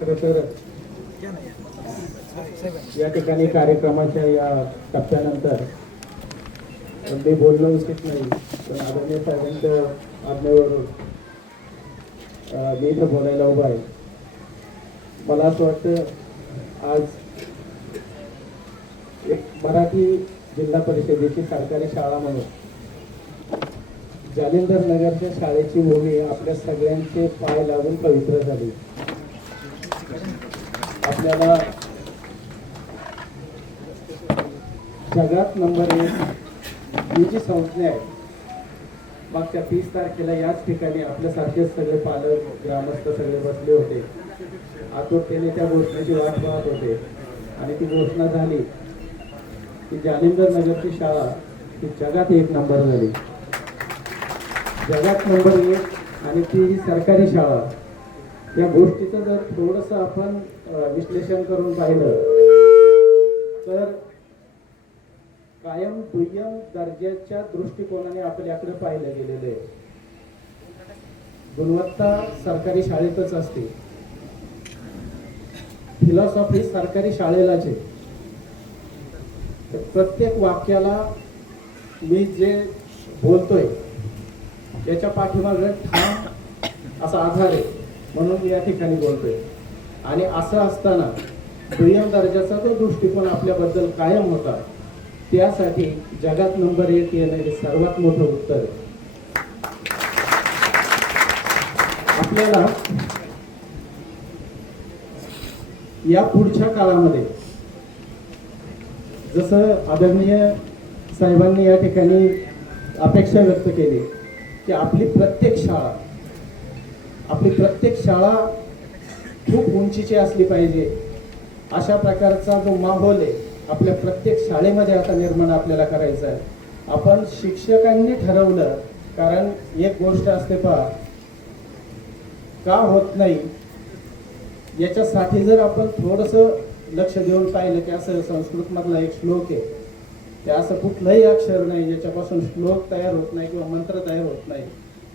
खरं तर या ठिकाणी कार्यक्रमाच्या या टप्प्यानंतर मी बोलणं उचित नाही पण आदरणीय साहेबांच्या आज्ञेवर मी इथं बोलायला उभा आहे. मला असं वाटतं आज एक मराठी जिल्हा परिषदेची सरकारी शाळा म्हणून जालिंदर नगरच्या शाळेची भूमी आपल्या सगळ्यांचे पाय लागून पवित्र झाली. आपल्याला जगात नंबर एक ही जी संस्था आहे मागच्या तीस तारखेला याच ठिकाणी आपल्यासारखेच सगळे पालक ग्रामस्थ सगळे बसले होते. आतुरतेने त्या घोषणेची वाट पाहत होते. आणि ती घोषणा झाली की जालिंदर नगरची शाळा ही जगात एक नंबर झाली. जगात नंबर एक आणि ती ही सरकारी शाळा. या गोष्टीचं जर थोडंसं आपण विश्लेषण करून पाहिलं तर कायम दुय्यम दर्जाच्या दृष्टिकोनाने आपल्याकडे पाहिलं गेलेलं आहे. गुणवत्ता सरकारी शाळेतच असते. फिलॉसॉफी सरकारी शाळेलाच आहे. तर प्रत्येक वाक्याला मी जे बोलतोय याच्या पाठीमागे ठाम असा आधार आहे. म्हणून या ठिकाणी बोलतोय. आणि असं असताना दुय्यम दर्जाचा जो दृष्टिकोन आपल्याबद्दल कायम होता. त्यासाठी जगात नंबर एक येणं हे सर्वात मोठं उत्तर आहे. आपल्याला या पुढच्या काळामध्ये जसं आदरणीय साहेबांनी या ठिकाणी अपेक्षा व्यक्त केली की आपली प्रत्येक शाळा आपली प्रत्येक शाळा खूप उंचीची असली पाहिजे. अशा प्रकारचा जो माहोल आहे आपल्या प्रत्येक शाळेमध्ये आता निर्माण आपल्याला करायचा आहे. आपण शिक्षकांनी ठरवलं कारण एक गोष्ट असते पहा का होत नाही? याच्यासाठी जर आपण थोडस लक्ष देऊन पाहिलं की असं संस्कृतमधला एक श्लोक आहे ते असं कुठलंही अक्षर नाही ज्याच्यापासून श्लोक तयार होत नाही किंवा मंत्र तयार होत नाही.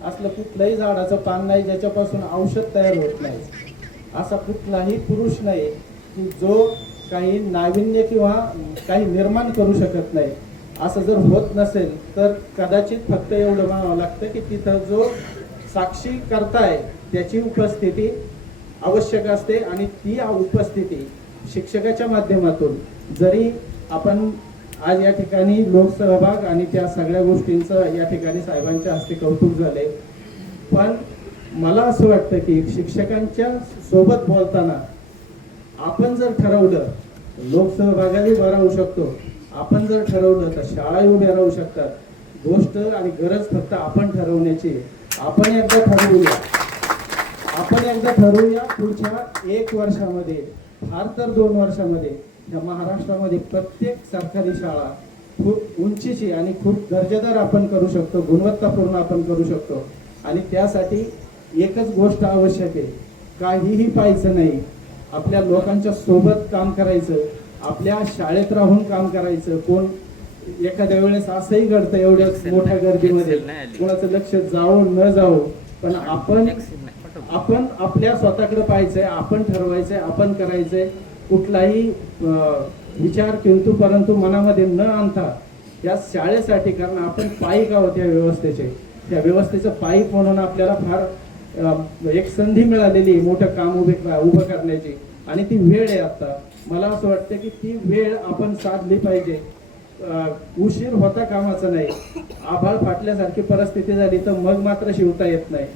असलं कुठलंही झाडाचं पान नाही ज्याच्यापासून औषध तयार होत नाही. असा कुठलाही पुरुष नाही की जो काही नाविन्य किंवा काही निर्माण करू शकत नाही. असं जर होत नसेल तर कदाचित फक्त एवढं म्हणावं लागतं की तिथं जो साक्षी करताय त्याची उपस्थिती आवश्यक असते आणि ती उपस्थिती शिक्षकाच्या माध्यमातून जरी आपण आज या ठिकाणी लोकसहभाग आणि त्या सगळ्या गोष्टींचं या ठिकाणी साहेबांच्या हस्ते कौतुक झाले. पण मला असं वाटतं की शिक्षकांच्या सोबत बोलताना आपण जर ठरवलं लोकसहभागाही उभा राहू शकतो. आपण जर ठरवलं तर शाळाही उभ्या राहू शकतात. गोष्ट आणि गरज फक्त आपण ठरवण्याची. आपण एकदा ठरवूया. आपण एकदा ठरवूया पुढच्या एक वर्षामध्ये फार तर दोन वर्षामध्ये. या महाराष्ट्रामध्ये प्रत्येक सरकारी शाळा खूप उंचीची आणि खूप दर्जेदार आपण करू शकतो गुणवत्तापूर्ण आपण करू शकतो. आणि त्यासाठी एकच गोष्ट आवश्यक आहे काहीही पाहायचं नाही. आपल्या लोकांच्या सोबत काम करायचं आपल्या शाळेत राहून काम करायचं. कोण एखाद्या वेळेस असंही घडतं एवढ्या मोठ्या गर्दीमध्ये. कोणाचं लक्ष जावो न जावो. पण आपण आपण आपल्या स्वतःकडे पाहायचंय आपण ठरवायचंय आपण करायचंय. कुठलाही विचार किंतु परंतु मनामध्ये न आणता या शाळेसाठी कारण आपण पायिक आहोत या व्यवस्थेचे? त्या व्यवस्थेचं पायिक म्हणून आपल्याला फार एक संधी मिळालेली मोठं काम उभे उभं करण्याची. आणि ती वेळ आहे आता. मला असं वाटतं की ती वेळ आपण साधली पाहिजे. उशीर होता कामाचा नाही. आभाळ फाटल्यासारखी परिस्थिती झाली तर मग मात्र शिवता येत नाही.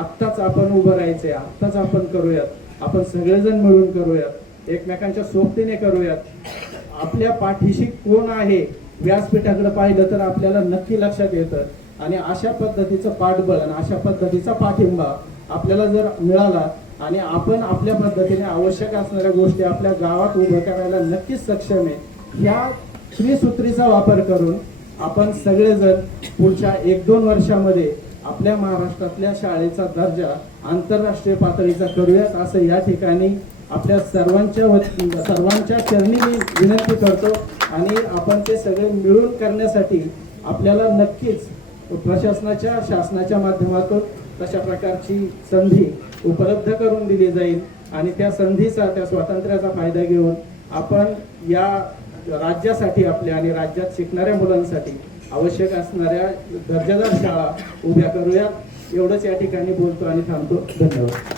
आत्ताच आपण उभं राहायचंय. आत्ताच आपण करूयात. आपण सगळेजण मिळून करूयात. एकमेकांच्या सोबतीने करूयात. आपल्या पाठीशी कोण आहे व्यासपीठाकडे पाहिलं तर आपल्याला नक्की लक्षात येतं. आणि अशा पद्धतीचं पाठबळ आणि अशा पद्धतीचा पाठिंबा आपल्याला जर मिळाला आणि आपण आपल्या पद्धतीने आवश्यक असणाऱ्या गोष्टी आपल्या गावात उभं करायला नक्कीच सक्षम आहे ह्या त्रिसूत्रीचा वापर करून आपण सगळेजण पुढच्या एक दोन वर्षामध्ये आपल्या महाराष्ट्रातल्या शाळेचा दर्जा आंतरराष्ट्रीय पातळीचा करूयात असं या ठिकाणी आपल्या सर्वांच्या सर्वांच्या चरणी मी विनंती करतो आणि आपण ते सगळे मिळून करण्यासाठी आपल्याला नक्कीच प्रशासनाच्या शासनाच्या माध्यमातून तशा प्रकारची संधी उपलब्ध करून दिली जाईल आणि त्या संधीचा त्या स्वातंत्र्याचा फायदा घेऊन आपण या राज्यासाठी आपल्या आणि राज्यात शिकणाऱ्या मुलांसाठी आवश्यक असणाऱ्या दर्जेदार शाळा उभ्या करूया एवढंच या ठिकाणी बोलतो आणि थांबतो. धन्यवाद.